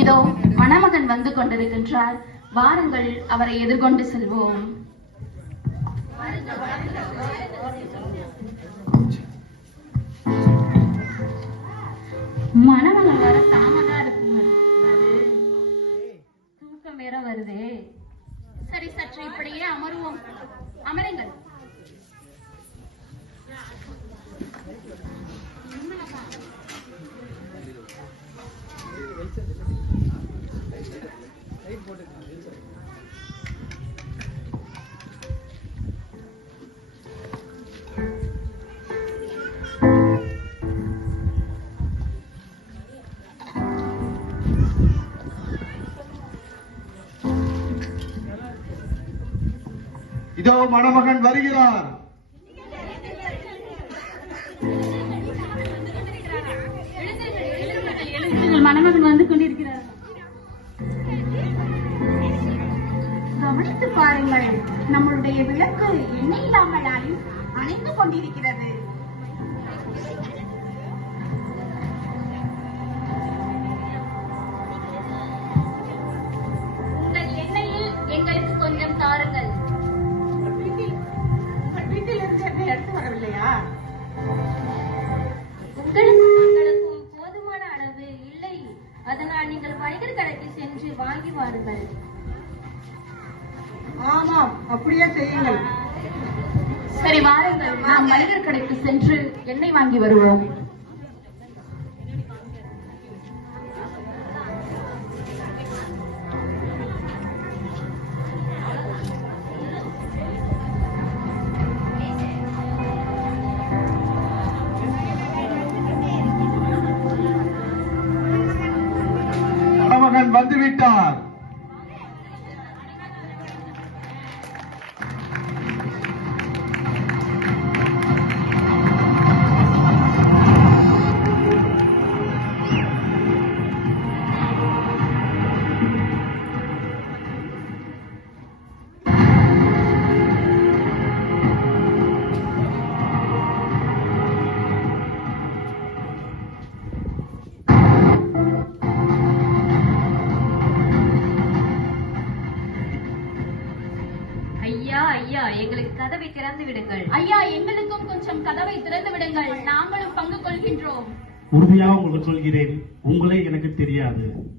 இதோ மணமகன் வந்து கொண்டிருக்கின்றார். வாருங்கள் அவரை எதிர்கொண்டு செல்வோம். மணமகன் வர தாமதா இருக்கு தூக்கம் வேற வருதே. சரி சற்று இப்படியே அமருவோம். அமருங்கள். இதோ மணமகன் வருகிறார். மணமகன் வந்து கொண்டிருக்கிறார். கவனித்து பாருங்கள் நம்மளுடைய விளக்கு எண்ணெய் இல்லாமல் அணைந்து கொண்டிருக்கிறது. வாங்கி வாருங்கள் ஆமாம் அப்படியே செய்யுங்கள். சரி வாருங்கள். நாம் மனிதர் கடைக்கு சென்று எண்ணெய் வாங்கி வருவோம். வந்துவிட்டார். எங்களுக்கு கதவை திறந்து விடுங்கள். ஐயா எங்களுக்கும் கொஞ்சம் கதவை திறந்து விடுங்கள். நாங்களும் பங்கு கொள்கின்றோம். உறுதியாக உங்களுக்கு சொல்கிறேன். உங்களே எனக்கு தெரியாது.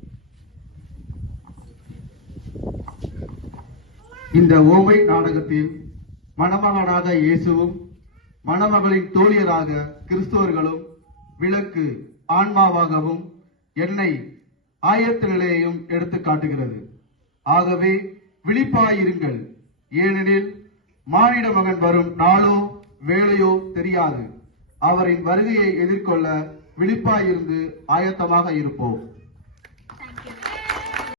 இந்த ஓமை நாடகத்தில் மணமகனாக இயேசுவும் மணமகளின் தோழியராக கிறிஸ்தவர்களும் விளக்கு ஆன்மாவாகவும் எண்ணெய் ஆயத்த நிலையையும் எடுத்து காட்டுகிறது. ஆகவே விழிப்பாயிருங்கள். ஏனெனில் மானிட மகன் வரும் நாளோ வேலையோ தெரியாது. அவரின் வருகையை எதிர்கொள்ள விழிப்பாயிருந்து ஆயத்தமாக இருப்போம்.